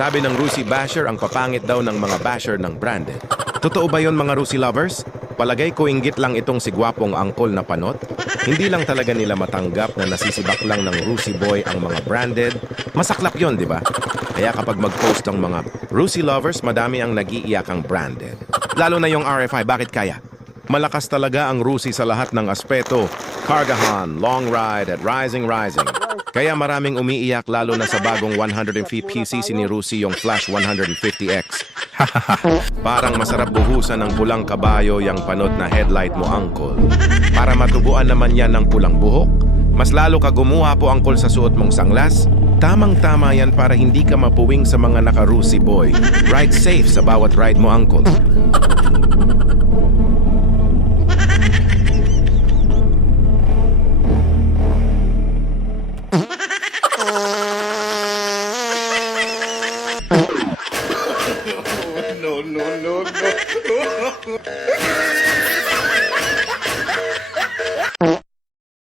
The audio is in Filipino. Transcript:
Sabi ng Rusi basher, ang papangit daw ng mga basher ng branded. Totoo ba yon mga Rusi lovers? Palagay ko inggit lang itong si gwapong angkol na panot. Hindi lang talaga nila matanggap na nasisibak lang ng Rusi boy ang mga branded. Masaklap yon, di ba? Kaya kapag mag-post ang mga Rusi lovers, madami ang nag-iiyakang branded. Lalo na yung RFI, bakit kaya? Malakas talaga ang Rusi sa lahat ng aspeto. Cargahan, long ride at rising. Kaya maraming umiiyak lalo na sa bagong 150cc ni Rusi yung Flash 150X. Parang masarap buhusan ng pulang kabayo yung panot na headlight mo, uncle. Para matubuan naman yan ng pulang buhok. Mas lalo ka gumuha po, uncle, sa suot mong sanglas. Tamang-tama yan para hindi ka mapuwing sa mga naka-Rusi boy. Ride safe sa bawat ride mo, uncle. No, no, no, no.